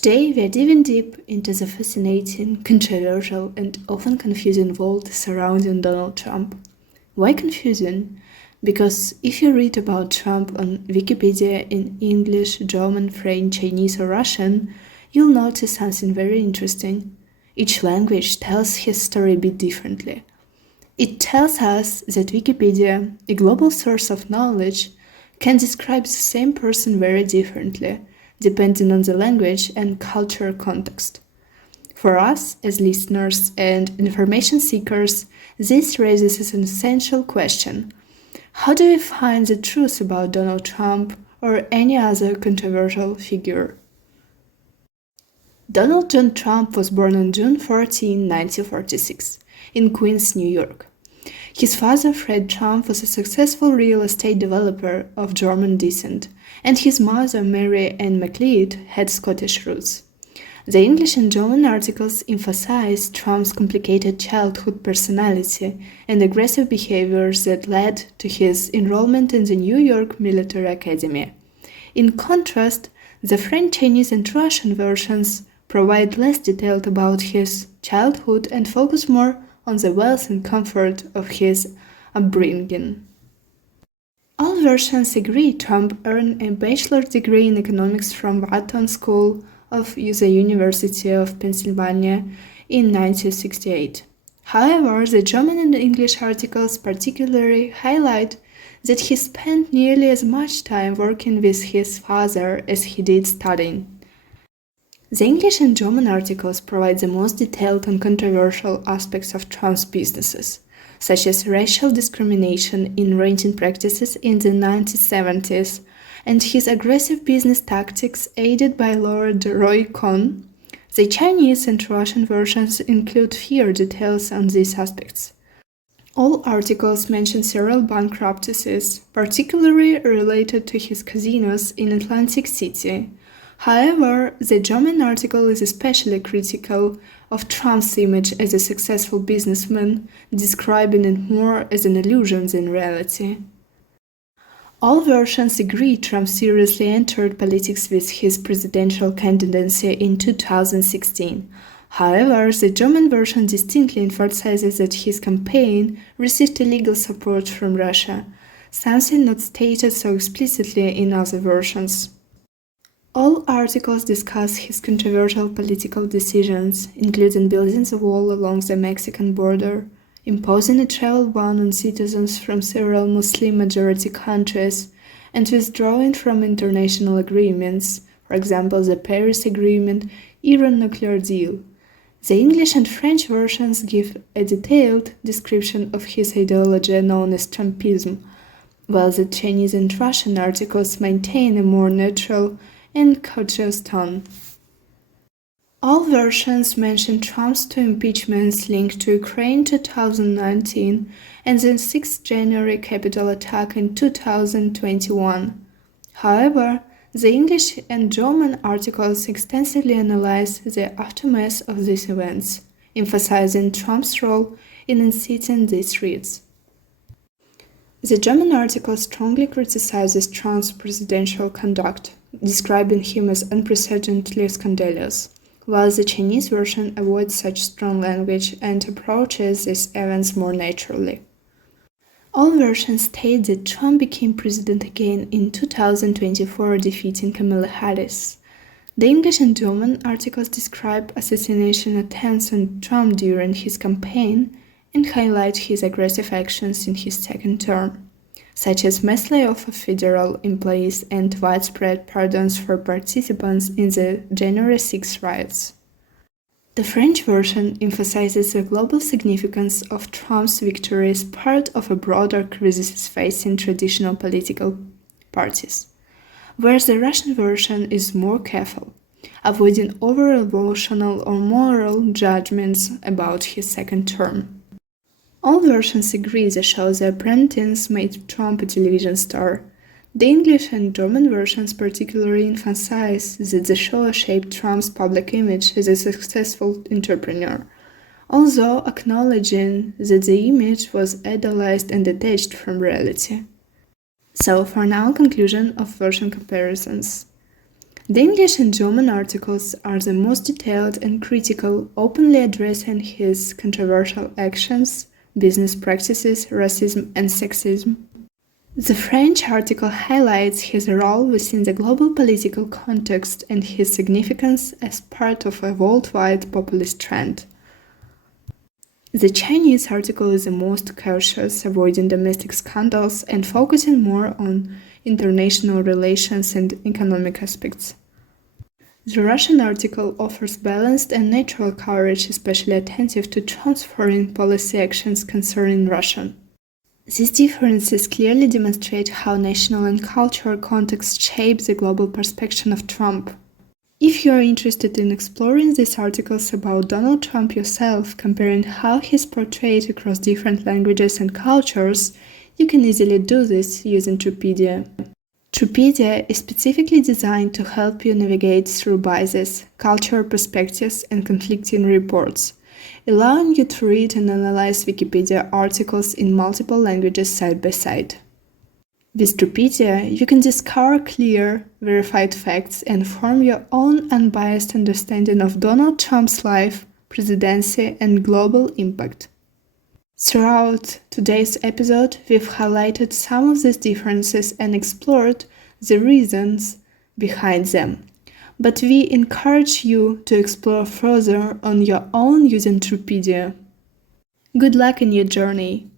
Today we are diving deep into the fascinating, controversial, and often confusing world surrounding Donald Trump. Why confusing? Because if you read about Trump on Wikipedia in English, German, French, Chinese, or Russian, you'll notice something very interesting. Each language tells his story a bit differently. It tells us that Wikipedia, a global source of knowledge, can describe the same person very differently, depending on the language and cultural context. For us, as listeners and information seekers, this raises an essential question. How do we find the truth about Donald Trump or any other controversial figure? Donald John Trump was born on June 14, 1946, in Queens, New York. His father, Fred Trump, was a successful real estate developer of German descent, and his mother, Mary Ann MacLeod, had Scottish roots. The English and German articles emphasize Trump's complicated childhood personality and aggressive behaviors that led to his enrollment in the New York Military Academy. In contrast, the French, Chinese, and Russian versions provide less detail about his childhood and focus more on the wealth and comfort of his upbringing. All versions agree Trump earned a bachelor's degree in economics from Wharton School of the University of Pennsylvania in 1968. However, the German and English articles particularly highlight that he spent nearly as much time working with his father as he did studying. The English and German articles provide the most detailed and controversial aspects of Trump's businesses, such as racial discrimination in renting practices in the 1970s and his aggressive business tactics aided by Lord Roy Cohn. The Chinese and Russian versions include fewer details on these aspects. All articles mention several bankruptcies, particularly related to his casinos in Atlantic City. However, the German article is especially critical of Trump's image as a successful businessman, describing it more as an illusion than reality. All versions agree Trump seriously entered politics with his presidential candidacy in 2016. However, the German version distinctly emphasizes that his campaign received illegal support from Russia, something not stated so explicitly in other versions. All articles discuss his controversial political decisions, including building the wall along the Mexican border, imposing a travel ban on citizens from several Muslim-majority countries, and withdrawing from international agreements, for example the Paris Agreement, Iran nuclear deal. The English and French versions give a detailed description of his ideology known as Trumpism, while the Chinese and Russian articles maintain a more neutral and cautious tone. All versions mention Trump's two impeachments linked to Ukraine 2019 and the 6th January Capitol attack in 2021. However, the English and German articles extensively analyze the aftermath of these events, emphasizing Trump's role in inciting these threats. The German article strongly criticizes Trump's presidential conduct, describing him as unprecedentedly scandalous, while the Chinese version avoids such strong language and approaches these events more naturally. All versions state that Trump became president again in 2024, defeating Kamala Harris. The English and German articles describe assassination attempts on Trump during his campaign and highlight his aggressive actions in his second term, such as mass layoff of federal employees and widespread pardons for participants in the January 6 riots. The French version emphasizes the global significance of Trump's victory as part of a broader crisis facing traditional political parties, whereas the Russian version is more careful, avoiding over-emotional or moral judgments about his second term. All versions agree the show's apprentice made Trump a television star. The English and German versions particularly emphasize that the show shaped Trump's public image as a successful entrepreneur, although acknowledging that the image was idolized and detached from reality. So, for now, conclusion of version comparisons. The English and German articles are the most detailed and critical, openly addressing his controversial actions, business practices, racism, and sexism. The French article highlights his role within the global political context and his significance as part of a worldwide populist trend. The Chinese article is the most cautious, avoiding domestic scandals and focusing more on international relations and economic aspects. The Russian article offers balanced and natural coverage, especially attentive to Trump's foreign policy actions concerning Russia. These differences clearly demonstrate how national and cultural context shape the global perception of Trump. If you are interested in exploring these articles about Donald Trump yourself, comparing how he's portrayed across different languages and cultures, you can easily do this using TruePedia. TruePedia is specifically designed to help you navigate through biases, cultural perspectives, and conflicting reports, allowing you to read and analyze Wikipedia articles in multiple languages side by side. With TruePedia, you can discover clear, verified facts and form your own unbiased understanding of Donald Trump's life, presidency, and global impact. Throughout today's episode, we've highlighted some of these differences and explored the reasons behind them. But we encourage you to explore further on your own using TruePedia. Good luck in your journey!